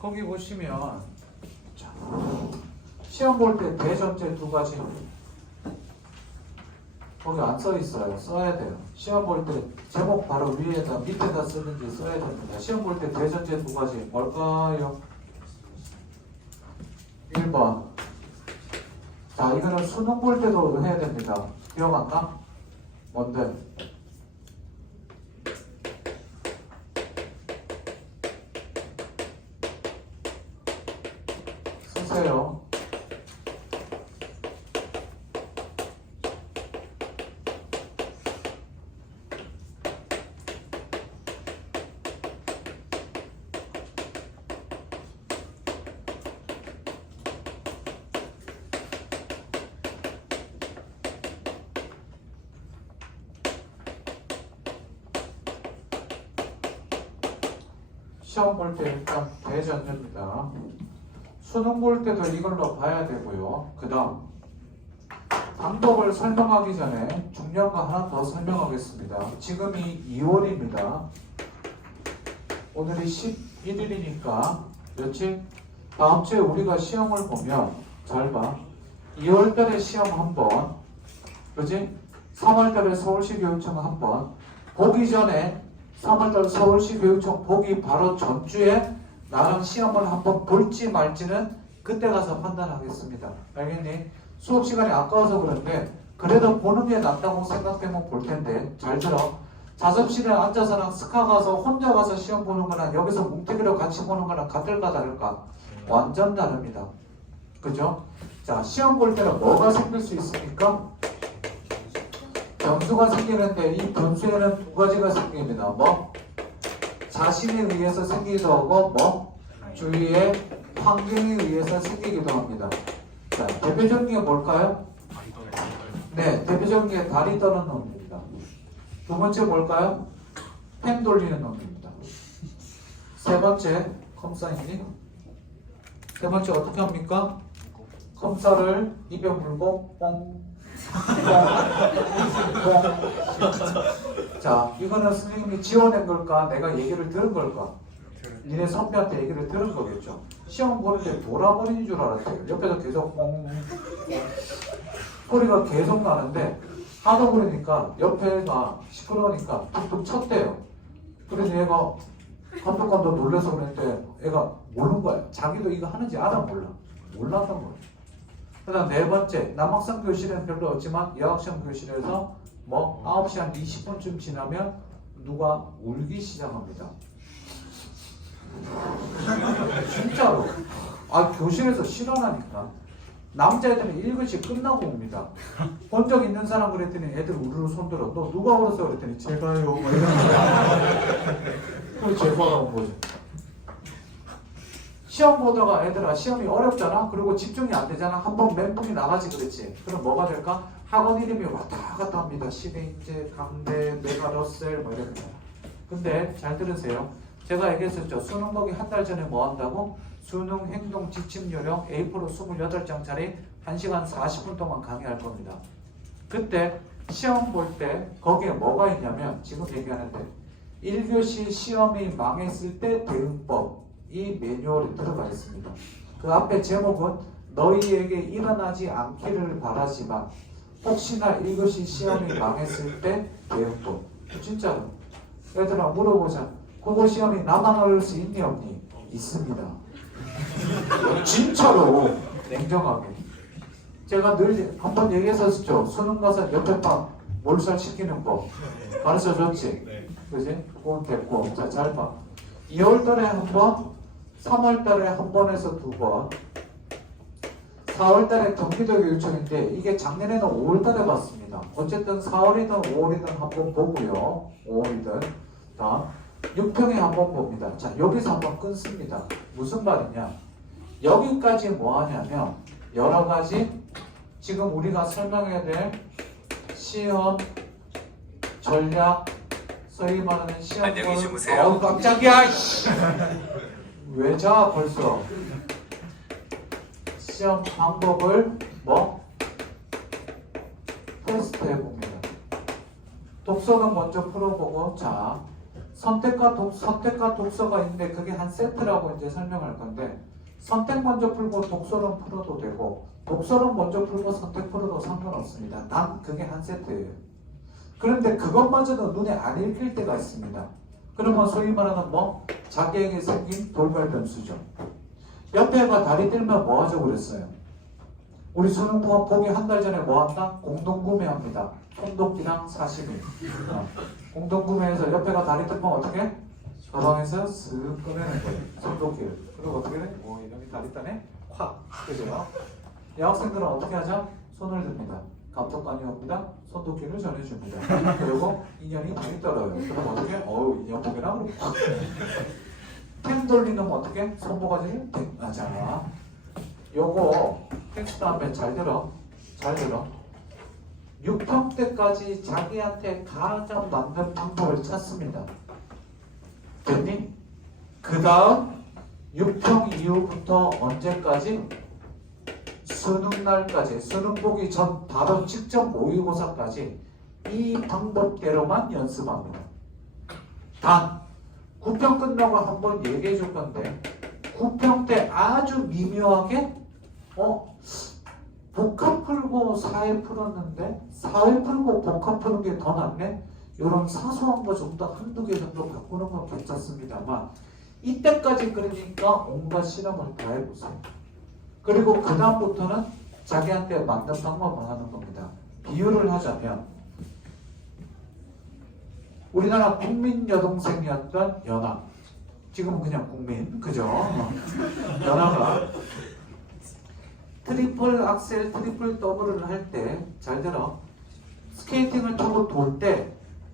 거기 보시면 자, 시험 볼 때 대전제 두 가지 거기 안 써 있어요. 써야 돼요. 시험 볼 때 제목 바로 위에다 밑에다 쓰든지 써야 됩니다. 시험 볼 때 대전제 두 가지 뭘까요? 1번. 자, 이거는 수능 볼 때도 해야 됩니다. 기억 안 나? 뭔데? 쓰세요. 시험 볼 때 일단 대전제입니다. 수능 볼 때도 이걸로 봐야 되고요. 그 다음 방법을 설명하기 전에 중요한 거 하나 더 설명하겠습니다. 지금이 2월입니다. 오늘이 11일이니까 며칠? 다음 주에 우리가 시험을 보면 잘 봐. 2월 달에 시험 한 번, 그지? 3월 달에 서울시 교육청 한 번, 보기 전에 3월달 서울시 교육청 보기 바로 전주에 나랑 시험을 한번 볼지 말지는 그때 가서 판단하겠습니다. 알겠니? 수업 시간이 아까워서 그런데 그래도 보는 게 낫다고 생각되면 볼 텐데 잘 들어. 자습실에 앉아서랑 스카 가서 혼자 가서 시험 보는 거랑 여기서 뭉태기로 같이 보는 거랑 같을까 다를까? 완전 다릅니다. 그죠? 자, 시험 볼 때는 뭐가 생길 수 있습니까? 변수가 생기는데 이 변수에는 두 가지가 생깁니다. 뭐? 자신에 의해서 생기기도 하고 뭐? 주위의 환경에 의해서 생기기도 합니다. 자, 대표적인 게 뭘까요? 네, 대표적인 게 다리 떠는 놈입니다. 두 번째 뭘까요? 펜 돌리는 놈입니다. 세 번째, 컴사인지. 세 번째 어떻게 합니까? 컴사를 입에 물고 뽕 자, 이거는 선생님이 지어낸 걸까? 내가 얘기를 들은 걸까? 니네 선배한테 얘기를 들은 거겠죠. 시험 보는데 돌아버리는 줄 알았어요. 옆에서 계속 뽕 소리가 계속 나는데 하다 보니까 옆에가 시끄러우니까 툭툭 쳤대요. 그래서 얘가 깜짝깜짝 놀라서 그랬는데 애가 모르는 거야. 자기도 이거 하는지 알아 몰라. 몰랐던 거야. 그 다음 네 번째, 남학생 교실에는 별로 없지만 여학생 교실에서 뭐 9시 한 20분쯤 지나면 누가 울기 시작합니다. 진짜로. 아, 교실에서 실현하니까. 남자애들은 1교시 끝나고 옵니다. 본 적 있는 사람 그랬더니 애들 우르르 손들어. 너 누가 울었어? 그랬더니 제가요. 뭐 이런 거. 제가가 온 거죠. 시험 보다가 애들아 시험이 어렵잖아. 그리고 집중이 안 되잖아. 한번 멘붕이 나가지 그랬지. 그럼 뭐가 될까? 학원 이름이 왔다 갔다 합니다. 시베인제, 강대, 메가러셀 뭐 이렇게. 근데 잘 들으세요. 제가 얘기했었죠. 수능 보기 한 달 전에 뭐 한다고? 수능 행동 지침 요령 A4로 28장짜리 1시간 40분 동안 강의할 겁니다. 그때 시험 볼 때 거기에 뭐가 있냐면 지금 얘기하는데 1교시 시험이 망했을 때 대응법 이 매뉴얼이 들어가 있습니다. 그 앞에 제목은 너희에게 일어나지 않기를 바라지만 혹시나 1교시 시험이 망했을 때 대응법. 진짜로. 얘들아 물어보자. 그거 시험이 나만 어려울 수 있니 없니? 있습니다. 진짜로 냉정하게. 제가 늘 한번 얘기했었죠. 수능 가서 옆에 봐 몰살시키는 법 가르쳐줬지? 그지? 그건 됐고. 자, 잘 봐. 2월달에 한 번, 3월달에 한 번에서 두 번, 4월달에 경기도 교육청인데 이게 작년에는 5월달에 봤습니다. 어쨌든 4월이든 5월이든 한 번 보고요. 5월이든 다음 6평에 한 번 봅니다. 자, 여기서 한 번 끊습니다. 무슨 말이냐? 여기까지 뭐 하냐면 여러 가지 지금 우리가 설명해야 될 시험 전략 소위 말하는 시험 안녕히 주무세요. 깜짝이야. 왜 자 벌써 시험 방법을 뭐 테스트 해봅니다. 독서는 먼저 풀어보고 자 선택과 독서가 있는데 그게 한 세트라고 이제 설명할 건데 선택 먼저 풀고 독서론 풀어도 되고 독서론 먼저 풀고 선택 풀어도 상관없습니다. 단 그게 한 세트예요. 그런데 그것마저도 눈에 안 읽힐 때가 있습니다. 그러면 소위 말하는 자기에게 생긴 돌발 변수죠. 옆에가 다리 들면 뭐 하죠 그랬어요? 우리 수능 보기 한 달 전에 뭐 한다? 공동구매합니다. 손도끼랑 사시미. 공동구매해서 옆에가 다리 들면 어떻게? 가방에서 쓱 꺼내는 거예요. 손도끼를. 그리고 어떻게 돼? 이놈이 다리 따네? 콱. 그죠? 여학생들은 어떻게 하죠? 손을 듭니다. 감독관이 옵니다. 손도끼를 전해줍니다. 그리고 인연이 다리 떨어요. 그럼 어떻게? 인연 보기랑 그러고 콱. 펜 돌리는 어떻게? 손모가지를 땡. 자, 요거 텍스트 앞에 잘 들어. 6평 때까지 자기한테 가장 맞는 방법을 찾습니다. 됐니? 그 다음 6평 이후부터 언제까지? 수능날까지, 수능 보기 전 바로 직접 모의고사까지 이 방법대로만 연습합니다. 단 9평 끝나고 한번 얘기해 줄 건데 9평 때 아주 미묘하게 복합 풀고 사회 풀었는데 사회 풀고 복합 푸는 게 더 낫네? 이런 사소한 거 좀 더 한두 개 정도 바꾸는 건 괜찮습니다만 이때까지 그러니까 온갖 실험을 다 해보세요. 그리고 그 다음부터는 자기한테 맞는 방법을 하는 겁니다. 비유를 하자면 우리나라 국민 여동생이었던 연하, 지금은 그냥 국민, 그죠? 연하가 트리플 악셀, 트리플 더블을 할 때 잘 들어. 스케이팅을 타고 돌 때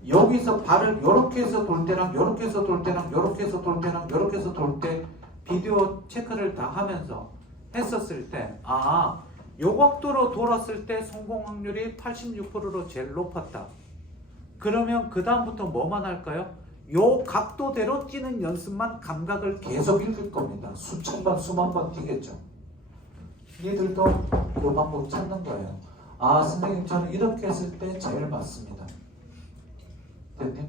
여기서 발을 이렇게 해서 돌 때랑 이렇게 해서 돌 때랑 이렇게 해서 돌 때랑 이렇게 해서 돌 때 비디오 체크를 다 하면서 했었을 때 요 각도로 돌았을 때 성공 확률이 86%로 제일 높았다. 그러면 그 다음부터 뭐만 할까요? 요 각도대로 뛰는 연습만 감각을 계속 읽을 겁니다. 수천 번, 수만 번 뛰겠죠. 얘들도 그 방법 찾는 거예요. 선생님 저는 이렇게 했을 때 제일 맞습니다. 됐니?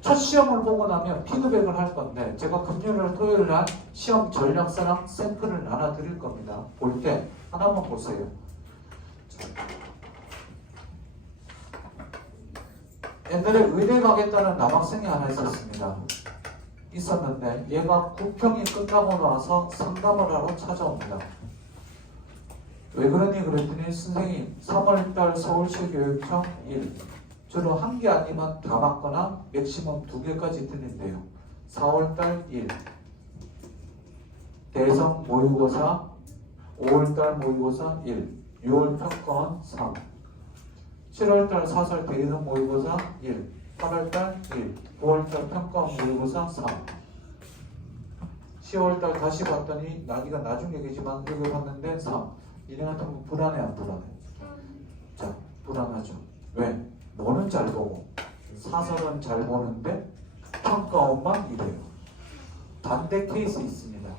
첫 시험을 보고 나면 피드백을 할 건데 제가 금요일 토요일 날 시험 전략서랑 샘플을 나눠 드릴 겁니다. 볼 때 하나만 보세요. 옛날에 의대 가겠다는 남학생이 하나 있었는데 얘가 9평이 끝나고 나서 상담을 하러 찾아옵니다. 왜 그러니 그랬더니 선생님 3월달 서울시 교육청 1 주로 한 개 아니면 다 받거나 맥시멈 2개까지 드린대요. 4월달 1 대성 모의고사 5월달 모의고사 1 6월 평가원 3 7월달 사설 대성 모의고사 1 8월달 1 9월달 평가원 모의고사 3 10월달 다시 봤더니 나기가 나중 얘기지만 여기 봤는데 3 이래가지고 불안해 안 불안해? 자 불안하죠. 왜? 뭐는 잘 보고 사설은 잘 보는데 평가원만 이래요. 반대 케이스 있습니다.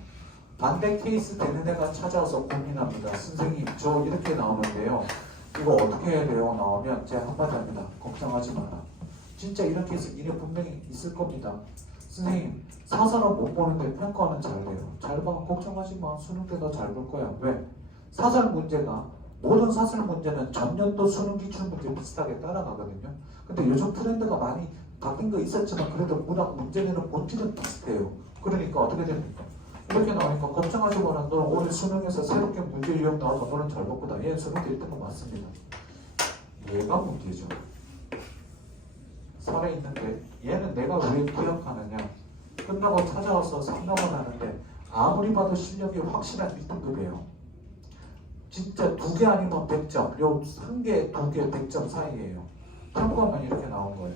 반대 케이스 되는 애가 찾아와서 고민합니다. 선생님 저 이렇게 나오는데요. 이거 어떻게 해야 돼요? 나오면 제가 한마디 합니다. 걱정하지 마라. 진짜 이런 케이스 이래 분명히 있을 겁니다. 선생님 사설은 못 보는데 평가원은 잘 돼요. 잘 봐. 걱정하지 마. 수능 때 너 잘 볼 거야. 왜? 사설 문제가 모든 사설 문제는 전년도 수능 기출 문제 비슷하게 따라가거든요. 근데 요즘 트렌드가 많이 바뀐 거 있었지만 그래도 문학 문제는 본질은 비슷해요. 그러니까 어떻게 됩니까? 이렇게 나오니까 걱정하지 마라. 너는 오늘 수능에서 새롭게 문제 유형 나와서 너는 잘 볼 거다. 얘 수능 때 1등은 맞습니다. 얘가 문제죠. 살아있는데 얘는 내가 왜 기억하느냐. 끝나고 찾아와서 상담을 하는데 아무리 봐도 실력이 확실한 1등급이에요. 진짜 2개 아니면 100점, 요 1개, 2개 100점 사이에요. 평가만 이렇게 나온 거예요.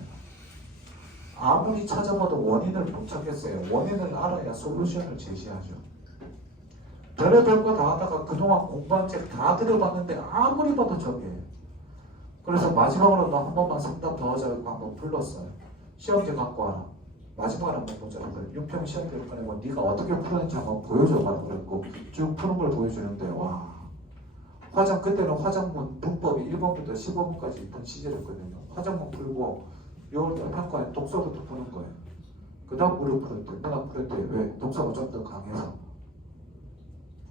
아무리 찾아봐도 원인을 못 찾겠어요. 원인을 알아야 솔루션을 제시하죠. 별의별 거 다 하다가 그동안 공부한 책 다 들어봤는데 아무리 봐도 저게예요. 그래서 마지막으로 너 한 번만 상담 더 하자고 한번 불렀어요. 시험지 갖고 와라. 마지막으로 한번 보자. 6평 시험지를 꺼내고 네가 어떻게 푸는지 한번 보여줘가지고 그랬고 쭉 푸는 걸 보여주는데 와. 그때는 화장문 문법이 1번부터 15번까지 있던 시절이었거든요. 화장문 풀고 6월달 평가에 독서부터 푸는 거예요. 그 다음 무릎 풀었대. 문학 풀었대. 왜? 독서가 좀 더 강해서.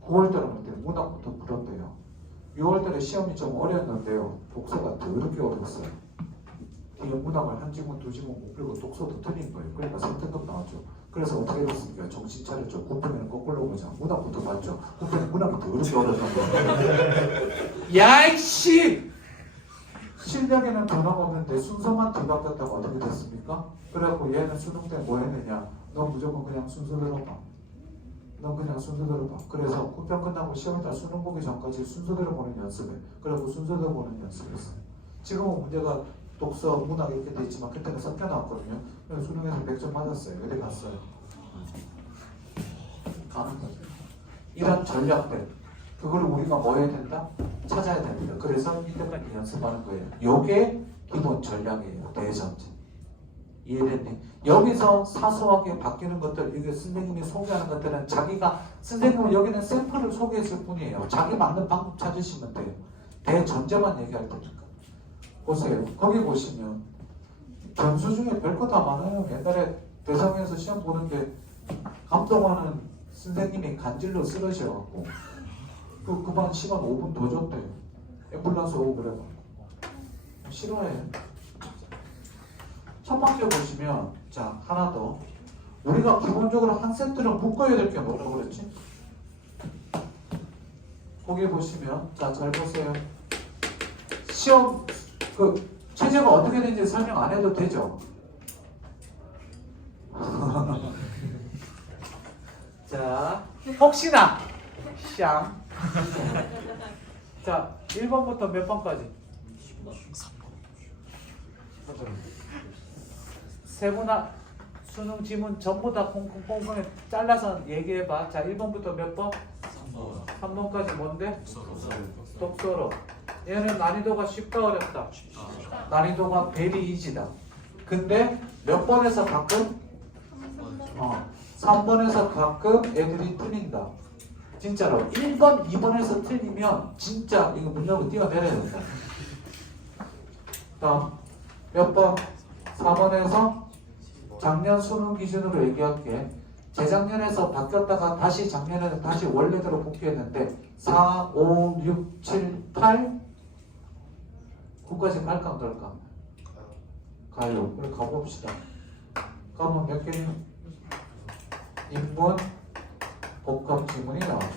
9월달은 어때요? 문학부터 풀었대요. 6월달에 시험이 좀 어려웠는데요. 독서가 더럽게 어려웠어요. 뒤에 문학을 한 지문, 두 지문 못 풀고 독서도 틀린 거예요. 그러니까 3등급 나왔죠. 그래서 어떻게 됐습니까? 정신 차렸죠. 굽편에는 거꾸로 보자. 문학부터 봤죠. 굽편에 문학이 더럽게 어려웠던 거예요. 야이씨! 실력에는 변화가 없는데 순서만 뒤바뀌었다고 어떻게 됐습니까? 그래갖고 얘는 수능 때 뭐 했느냐? 너 무조건 그냥 순서대로 봐. 너 그냥 순서대로 봐. 그래서 굽편 끝나고 시험일날 수능 보기 전까지 순서대로 보는 연습해. 그래갖고 순서대로 보는 연습했어. 지금은 문제가 독서, 문학 이렇게 돼 있지만 그때는 섞여 나왔거든요. 그래서 수능에서 100점 맞았어요. 어디 갔어요? 가는 거죠. 이런 전략들, 그걸 우리가 뭐 해야 된다? 찾아야 됩니다. 그래서 이때까지 연습하는 거예요. 요게 기본 전략이에요. 대전제. 이해됐니? 여기서 사소하게 바뀌는 것들, 이게 선생님이 소개하는 것들은 자기가, 선생님은 여기는 샘플을 소개했을 뿐이에요. 자기 맞는 방법 찾으시면 돼요. 대전제만 얘기할 테니까. 보세요. 거기 보시면 점수 중에 별거 다 많아요. 옛날에 대상에서 시험 보는 게 감독하는 선생님이 간질로 쓰러셔갖고 그반 시간 5분 더 줬대요. 앰뷸런스 오고 그래도 싫어해. 첫 번째 보시면, 자, 하나 더. 우리가 기본적으로 한 세트를 묶어야 될 게 뭐라고 그랬지? 거기 보시면, 자, 잘 보세요. 시험 그 체제가 어떻게 되는지 설명 안 해도 되죠? 자, 혹시나 샹. 자, 1번부터 몇 번까지? 세분화 수능 지문 전부 다 콩콩콩콩에 잘라서 얘기해봐. 자, 1번부터 몇 번? 3번. 3번까지 뭔데? 독서로. 얘는 난이도가 쉽다 어렵다? 난이도가 베리 이지다. 근데 몇 번에서 가끔? 3번에서 가끔 애들이 틀린다. 진짜로 1번, 2번에서 틀리면 진짜 이거 문 열고 뛰어내려야 된다. 다음 몇 번? 4번에서 작년 수능 기준으로 얘기할게. 재작년에서 바뀌었다가 다시 작년에 다시 원래대로 복귀했는데 4, 5, 6, 7, 8 9까지 갈까 안 갈까? 가요. 그래 가봅시다. 가면 몇 개니? 인문 복합 지문이 나와요.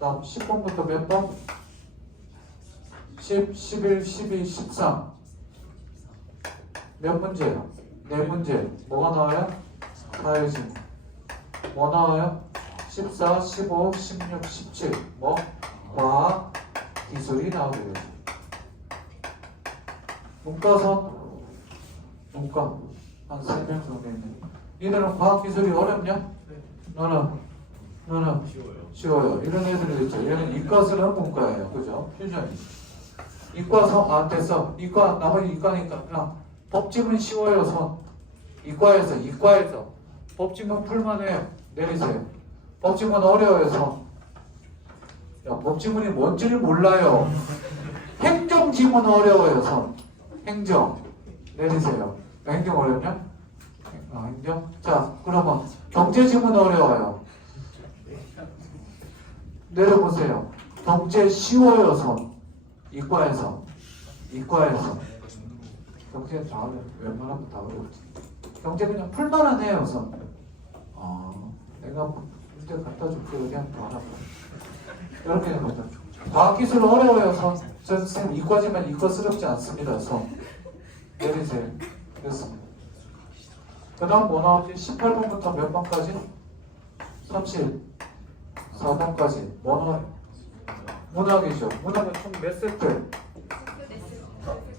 다음 10번부터 몇 번? 10, 11, 12, 13 몇 문제요? 4문제. 뭐가 나와요? 사회지문. 뭐 나와요? 14, 15, 16, 17 뭐? 과학, 기술이 나오게 되죠. 문과선? 문과 한 3명 정도 있네. 니들은 과학 기술이 어렵냐? 너는? 쉬워요. 이런 애들이 있죠. 얘는 이과서는 문과예요. 그죠? 휴전이. 이과서, 됐어. 이과, 나머지 이과니까. 법집은 쉬워요, 손. 이과에서. 법집은 풀만해요. 내리세요. 법집은 어려워요, 손. 야, 법지문이 뭔지를 몰라요. 행정지문 어려워요, 손. 행정. 내리세요. 행정 어렵냐? 행정? 자, 그러면 경제지문 어려워요. 내려보세요. 경제 쉬워요, 손. 이과에서. 경제 다 어려워. 웬만하면 다 어렵지. 경제 그냥 풀만은 해요, 손. 내가 문제 갖다 줄게. 그냥 봐라. 이렇게 된 거죠. 과학기술 어려워요, 손. 저 선생님 이과지만 이과스럽지 않습니다, 손. 내리세요. 됐습니다. 그 다음 뭐 나오지? 18번부터 몇 번까지? 34번까지. 뭐 나와요? 문학이죠. 문학은 총 몇 세트?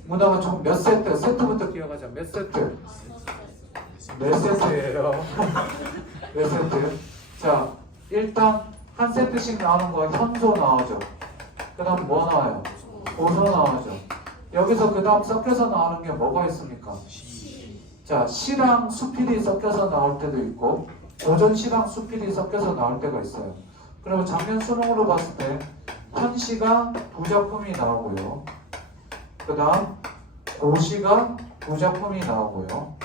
문학은 총 몇 세트? 세트부터 기억하자. 몇 세트? 몇 세트예요? 몇 세트? 자, 일단 한 세트씩 나오는 거 현소 나오죠. 그 다음 뭐 나와요? 고소 나오죠. 여기서 그 다음 섞여서 나오는 게 뭐가 있습니까? 자, 시랑 수필이 섞여서 나올 때도 있고 고전시랑 수필이 섞여서 나올 때가 있어요. 그러면 작년 수능으로 봤을 때 현시가 2작품이 나오고요. 그 다음 고시가 2작품이 나오고요.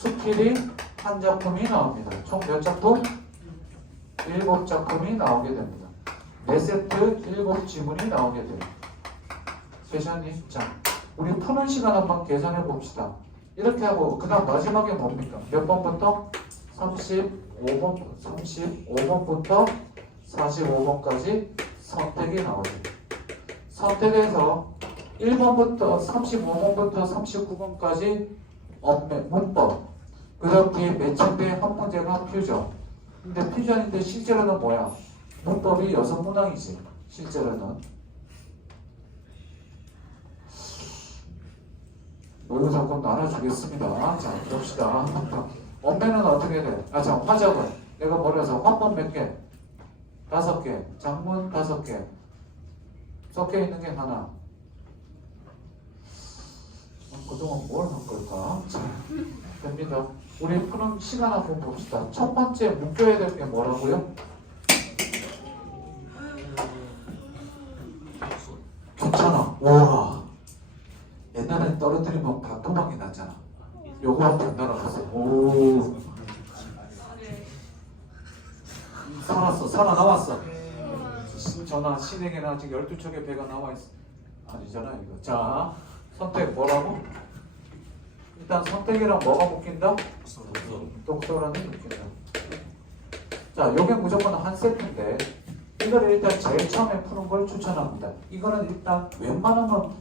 수필이 한 작품이 나옵니다. 총 몇 작품? 7작품이 나오게 됩니다. 4세트 7지문이 나오게 돼요. 계셨니? 자, 우리 푸는 시간 한번 계산해 봅시다. 이렇게 하고 그 다음 마지막에 뭡니까? 몇 번부터? 35번부터 45번까지 선택이 나오죠. 선택에서 1번부터 35번부터 39번까지 문법, 그 다음 뒤에 매체인데 한 문제가 퓨전. 근데 퓨전인데 실제로는 뭐야? 문법이 6문항이지. 실제로는 여기서 조금 나눠주겠습니다. 자, 봅시다. 엄매는 어떻게 돼? 자, 화작은 내가 버려서 화법 몇 개? 5개. 장문 5개. 섞여 있는 게 하나. 그동안 뭘 한 걸까? 자, 됩니다. 우리 푸는 시간 한번 봅시다. 첫 번째 묶여야 될 게 뭐라고요? 괜찮아. 와. 옛날에 떨어뜨리면 반토막이 났잖아. 요거 한번 날아가세요. 오. 살아나왔어. 전화 실행에는 아직 12척의 배가 나와있어. 아니잖아 이거. 자, 선택 뭐라고? 일단 선택이랑 뭐가 묶인다? 독서라는 묶인다. 자, 요게 무조건 한 세트인데 이거를 일단 제일 처음에 푸는 걸 추천합니다. 이거는 일단 웬만하면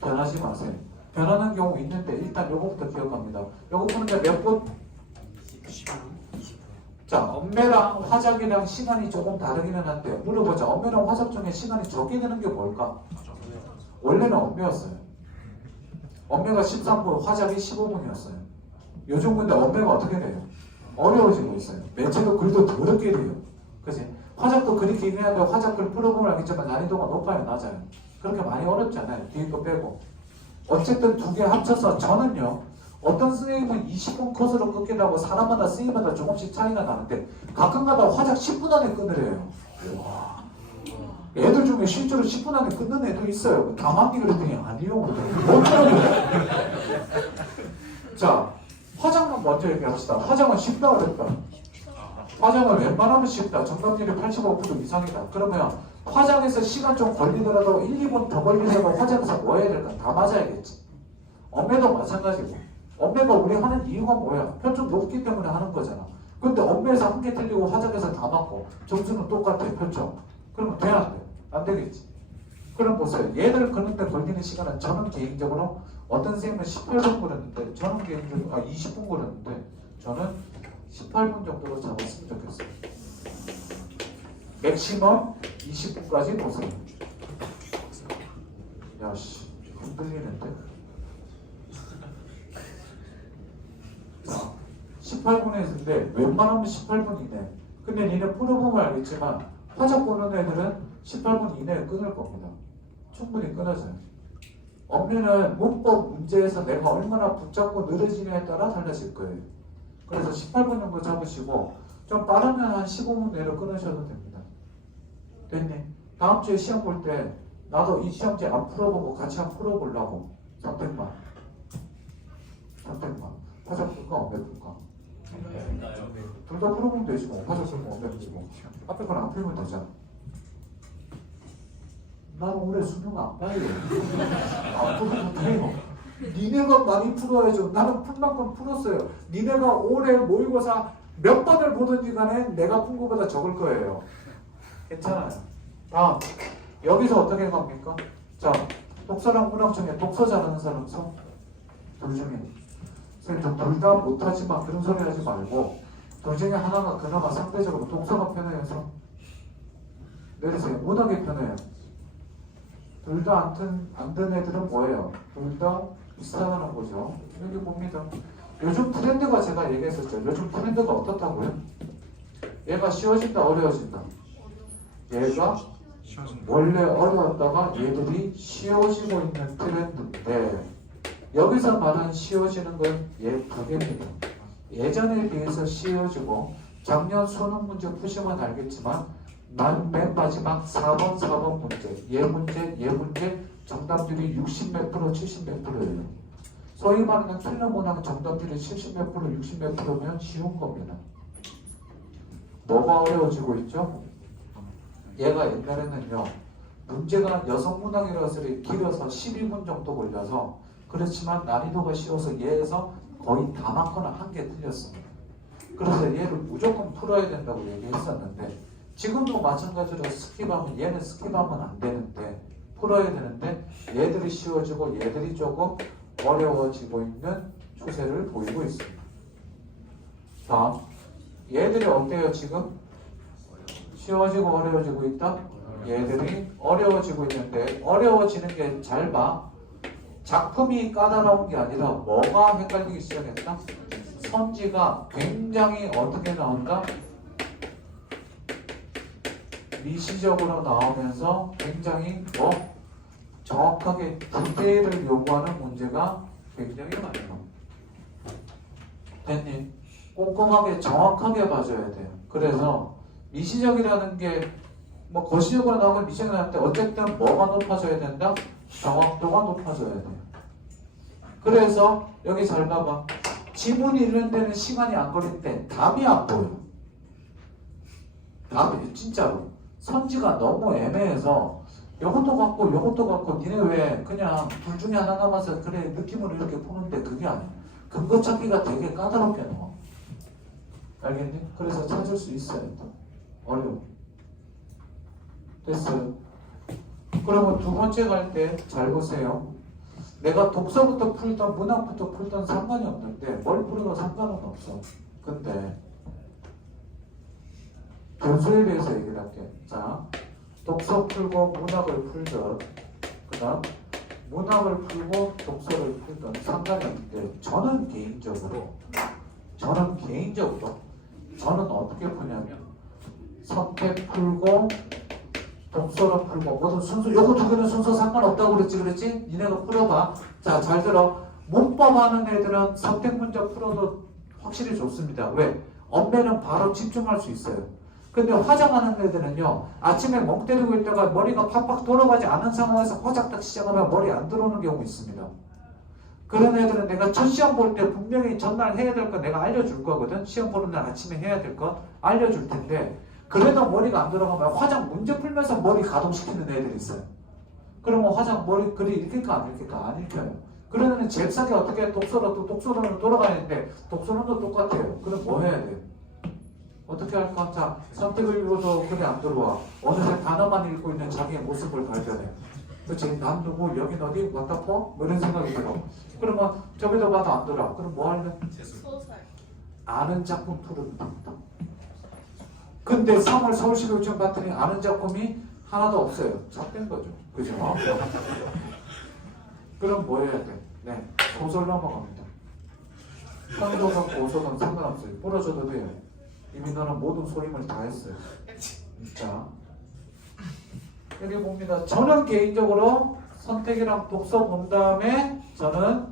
변하지 마세요. 변하는 경우 있는데 일단 요거부터 기억합니다. 요거 푸는데 몇 분? 20분. 자, 엄매랑 화작이랑 시간이 조금 다르기는 한데 물어보자. 엄매랑 화작 중에 시간이 적게 되는 게 뭘까? 원래는 엄매였어요. 엄매가 13분, 화작이 15분이었어요. 요즘 근데 엄매가 어떻게 돼요? 어려워지고 있어요. 매체도 글도 더럽게 돼요. 그치? 화작도 글이 길긴 한데 화작글 풀어보면 알겠지만 난이도가 높아요, 낮아요. 그렇게 많이 어렵지 않아요. 뒤에 거 빼고. 어쨌든 두 개 합쳐서 저는요, 어떤 선생님은 20분 코스로 끊기다고 사람마다 선생님마다 조금씩 차이가 나는데 가끔가다 화작 10분 안에 끊으래요. 와. 애들 중에 실제로 10분 안에 끊는 애도 있어요. 다만기 그랬더니 아니요. 자, 화장만 먼저 얘기합시다. 화장은 쉽다 그랬다. 화장은 웬만하면 쉽다. 정답률이 85% 이상이다. 그러면 화장에서 시간 좀 걸리더라도 1, 2분 더 걸리더라도 화장에서 뭐 해야 될까? 다 맞아야겠지. 엄매도 마찬가지고. 엄매가 우리 하는 이유가 뭐야? 편점 높기 때문에 하는 거잖아. 근데 엄매에서 한 개 틀리고 화장에서 다 맞고 점수는 똑같아, 편점. 그러면 돼, 안 돼? 안 되겠지. 그럼 보세요. 얘를 걷는데 걸리는 시간은 저는 개인적으로 어떤 선생님은 18분 걸었는데 저는 개인적으로 20분 걸었는데 저는 18분 정도로 잡았으면 좋겠어요. 맥시멈 20분까지 보세요. 야씨, 흔들리는데? 자, 18분에 있는데 웬만하면 18분 이내. 근데 니네 풀어보면 알겠지만 화작 보는 애들은 18분 이내에 끊을 겁니다. 충분히 끊어져요. 엄매는 문법 문제에서 내가 얼마나 붙잡고 늘어지냐에 따라 달라질 거예요. 그래서 18분 정도 잡으시고 좀 빠르면 한 15분 내로 끊으셔도 됩니다. 됐니? 다음 주에 시험 볼 때 나도 이 시험지 안 풀어보고 같이 한번 풀어보려고. 선택만. 화작 풀까 엄매 풀까? 둘 다 풀어보면 되지 뭐. 화작 풀면 엄매 풀고 앞에 건 안 풀면 되잖아. 나는 올해 수능 안 봐요. 안 풀어도 못해요. 니네가 많이 풀어야죠. 나는 풀 만큼 풀었어요. 니네가 올해 모의고사 몇 번을 보든지 간에 내가 푼 것보다 적을 거예요. 괜찮아요. 다음, 여기서 어떻게 갑니까? 자, 독서랑 문학 중에 독서 잘하는 사람 손? 둘 중에. 선생님, 둘 다 못하지만 그런 소리 하지 말고 둘 중에 하나가 그나마 상대적으로 독서가 편해요. 손? 내리세요. 문학이 편해요. 둘 다 안 든 애들은 뭐예요? 둘 다 비슷하다는 거죠. 여기 봅니다. 요즘 트렌드가 제가 얘기했었죠. 요즘 트렌드가 어떻다고요? 얘가 쉬워진다, 어려워진다? 얘가 원래 어려웠다가 얘들이 쉬워지고 있는 트렌드인데 여기서 말한 쉬워지는 건 얘 두 개입니다. 예전에 비해서 쉬워지고 작년 수능 문제 푸시면 알겠지만 맨 마지막 4번 문제, 얘 문제 정답률이 60 몇 프로, 70 몇 프로예요. 소위 말하는 킬러 문항 정답률이 70몇 프로, 60몇 프로면 쉬운 겁니다. 뭐가 어려워지고 있죠? 얘가 옛날에는요, 문제가 여성 문항이라서 길어서 12분 정도 걸려서 그렇지만 난이도가 쉬워서 얘에서 거의 다 맞거나 한 개 틀렸습니다. 그래서 얘를 무조건 풀어야 된다고 얘기했었는데 지금도 마찬가지로 스킵하면 얘는 스킵하면 안 되는데 풀어야 되는데 얘들이 쉬워지고 얘들이 조금 어려워지고 있는 추세를 보이고 있습니다. 다음, 얘들이 어때요 지금? 쉬워지고 어려워지고 있다? 얘들이 어려워지고 있는데 어려워지는 게 잘 봐. 작품이 까다로운 게 아니라 뭐가 헷갈리기 시작했다? 선지가 굉장히 어떻게 나온다? 미시적으로 나오면서 굉장히 정확하게 디테일을 요구하는 문제가 굉장히 많아요. 됐니? 꼼꼼하게 정확하게 봐줘야 돼요. 그래서 미시적이라는 게 뭐 거시적으로 나오고 미시적으로 나올 때 어쨌든 뭐가 높아져야 된다? 정확도가 높아져야 돼요. 그래서 여기 잘 봐봐. 지문이 이런 데는 시간이 안 걸릴 때 답이 안 보여. 답이 진짜로. 선지가 너무 애매해서 요것도 같고 요것도 같고 니네 왜 그냥 둘 중에 하나 남아서 그래 느낌으로 이렇게 푸는데 그게 아니야. 근거 찾기가 되게 까다롭게 나와. 알겠니? 그래서 찾을 수 있어야 돼. 어려워. 됐어요. 그러면 두 번째 갈 때 잘 보세요. 내가 독서부터 풀던 문학부터 풀던 상관이 없는데 뭘 풀어도 상관은 없어. 근데 변수에 대해서 얘기를 할게. 자, 독서 풀고 문학을 풀던 그 다음 문학을 풀고 독서를 풀던 상관이 없는데 저는 개인적으로 저는 어떻게 푸냐면 선택 풀고 독서를 풀고 모든 순서 요거 두 개는 순서 상관없다고 그랬지? 니네가 풀어봐. 자, 잘 들어. 문법 하는 애들은 선택 문제 풀어도 확실히 좋습니다. 왜? 엄매는 바로 집중할 수 있어요. 근데 화장하는 애들은요, 아침에 멍 때리고 있다가 머리가 팍팍 돌아가지 않은 상황에서 화장 딱 시작하면 머리 안 들어오는 경우 있습니다. 그런 애들은 내가 첫 시험 볼 때 분명히 전날 해야 될 거 내가 알려줄 거거든. 시험 보는 날 아침에 해야 될 거 알려줄 텐데 그래도 머리가 안 들어가면 화장 문제 풀면서 머리 가동시키는 애들이 있어요. 그러면 화장 머리 글이 읽힐까 안 읽힐까? 안 읽혀요. 그러면 제일 싸게 어떻게 독서로는 돌아가는데 독서론도 똑같아요. 그럼 뭐 해야 돼? 어떻게 할까? 자, 선택을 이루어도 글이 안 들어와. 어느새 단어만 읽고 있는 자기의 모습을 발견해. 그치? 난 누구? 여긴 어디? 왔다포? 뭐 이런 생각이 들어. 그러면 저기도 봐도 안 들어. 그럼 뭐 할래? 소설. 아는 작품 풀으면 됩니다. 근데 3월 서울시 교육청 봤더니 아는 작품이 하나도 없어요. 잡된 거죠. 그죠? 그럼 뭐 해야 돼? 네, 소설 넘어갑니다. 현도선, 고소선 상관없어요. 풀어줘도 돼요. 이미 너는 모든 소임을 다 했어요. 자, 여기 봅니다. 저는 개인적으로 선택이랑 독서 본 다음에 저는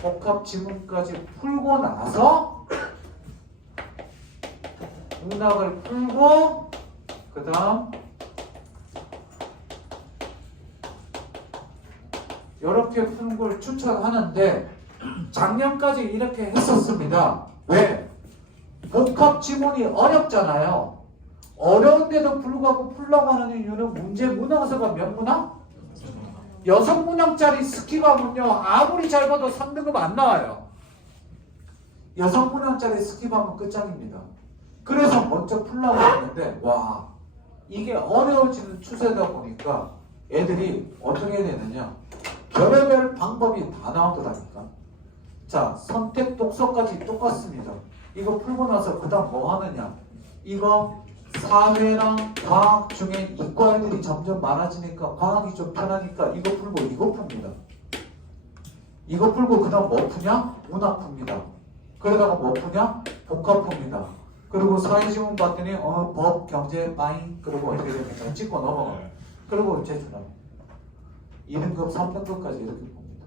복합 지문까지 풀고 나서 문학을 풀고 그 다음 이렇게 푸는 걸 추천하는데 작년까지 이렇게 했었습니다. 왜? 복합 지문이 어렵잖아요. 어려운데도 불구하고 풀려고 하는 이유는 문제 문항서가 몇 문항? 6문항짜리 스킵하면요 아무리 잘 봐도 3등급 안 나와요. 6문항짜리 스킵하면 끝장입니다. 그래서 먼저 풀려고 했는데 와 이게 어려워지는 추세다 보니까 애들이 어떻게 되느냐 별의별 방법이 다 나오더라니까. 자, 선택 독서까지 똑같습니다. 이거 풀고 나서 그 다음 뭐 하느냐 이거 사회랑 과학 중에 이과 애들이 점점 많아지니까 과학이 좀 편하니까 이거 풀고 이거 풉니다. 이거 풀고 그 다음 뭐 푸냐? 문학 풉니다. 그러다가 뭐 푸냐? 복합 풉니다. 그리고 사회지문 봤더니 법, 경제, 빠잉 그리고 어떻게 됩니까? 찍고 넘어가요. 그리고 제출합니다. 2등급, 3등급까지 이렇게 봅니다.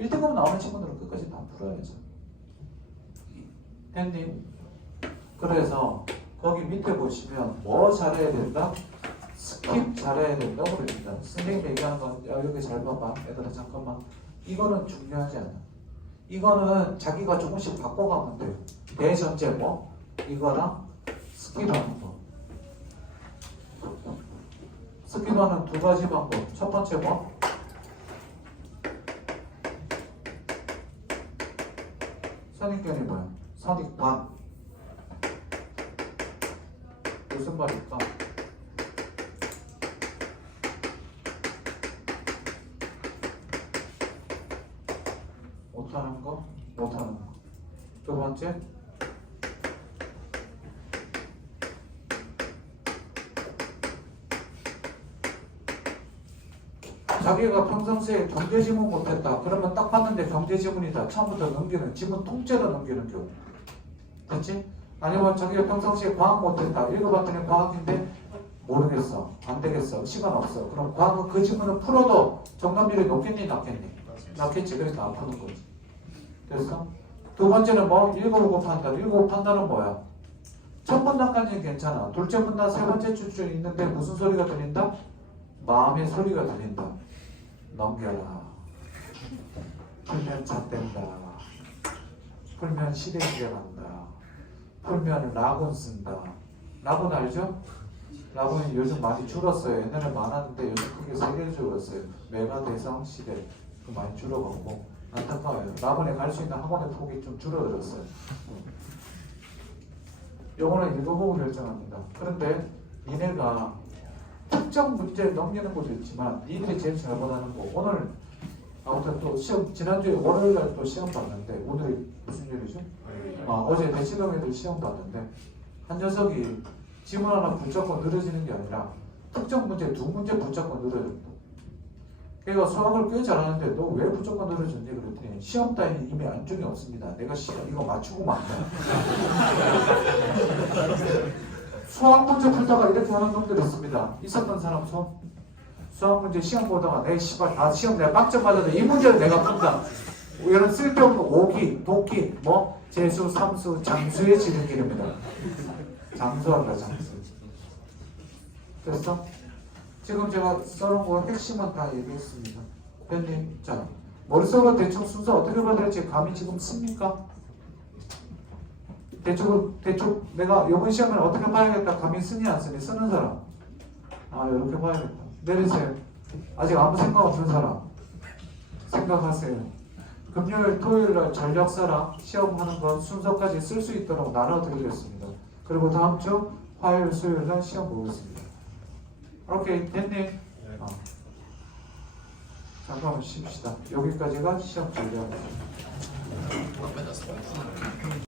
1등급 나오는 친구들은 끝까지 다 풀어야죠. 됐니? 그래서 거기 밑에 보시면 뭐 잘해야 된다? 스킵 잘해야 된다고 그럽니다. 선생님 얘기하는 건 여기 잘 봐봐. 얘들아 잠깐만. 이거는 중요하지 않아. 이거는 자기가 조금씩 바꿔가면 돼요. 대전제 뭐? 이거랑 스킵하는 거. 스킵하는 두 가지 방법. 첫 번째 뭐? 선입견이 뭐야? 선입관. 무슨 말일까? 못하는 거, 못하는 거. 두 번째, 자기가 평상시에 경제지문 못했다. 그러면 딱 봤는데 경제지문이다. 처음부터 넘기는, 지문 통째로 넘기는 경우. 됐지? 아니면 자기가 평상시에 과학 못했다. 읽어봤더니 과학인데 모르겠어. 안 되겠어. 시간 없어. 그럼 과학 그 지문을 풀어도 정답률이 높겠니? 낮겠니? 낮겠지. 그래서 안 푸는 거지. 됐어? 두 번째는 뭐? 읽어보고 판단. 읽어보고 판단은 뭐야? 첫 문단까지는 괜찮아. 둘째 문단, 세 번째 줄쯤 있는데 무슨 소리가 들린다? 마음의 소리가 들린다. 넘겨라. 풀면 잣된다. 풀면 시대기가 간다. 풀면 라곤 쓴다. 라곤 알죠? 라곤이 요즘 많이 줄었어요. 옛날에 많았는데 요즘 크게 3개 줄었어요. 메가 대성 시대 많이 줄어가고 안타까워요. 라곤에 갈 수 있는 학원의 폭이 좀 줄어들었어요. 요거는 읽어보고 결정합니다. 그런데 니네가 특정 문제를 넘기는 것도 있지만 니들이 제일 잘 못하는 거 오늘 아무튼 또 시험 지난주에 월요일날 또 시험 봤는데 오늘이 무슨 요일이죠? 어제 내시경 애들 시험 봤는데 한 녀석이 지문 하나 붙잡고 늘어지는 게 아니라 특정 문제 두 문제 붙잡고 늘어졌다. 걔가 수학을 꽤 잘하는데 너 왜 붙잡고 늘어졌니? 그랬더니 시험 따위는 이미 안중이 없습니다. 내가 시험 이거 맞추고 만다. 수학 문제 풀다가 이렇게 하는 놈들 있습니다. 있었던 사람 손? 수학 문제 시험 보다가 내 씨발 다 시험 내가 빵점 맞아도 이 문제를 내가 푼다. 이런 쓸데없는 오기, 도기, 뭐 재수, 삼수, 장수의 지름길입니다. 장수한다 장수. 됐어? 지금 제가 써놓은 거 핵심은 다 얘기했습니다. 팬님, 자 머릿속으로 대충 순서 어떻게 봐야 될지 감이 지금 씁니까? 대충 내가 이번 시험을 어떻게 봐야겠다 감이 쓰니 안 쓰니? 쓰는 사람 이렇게 봐야겠다. 내리세요. 아직 아무 생각 없는 사람 생각하세요. 금요일 토요일날 전략사랑 시험하는 건 순서까지 쓸 수 있도록 나눠드리겠습니다. 그리고 다음 주 화요일 수요일날 시험 보겠습니다. 오케이 됐니? 잠깐만 쉽시다. 여기까지가 시험 전략입니다.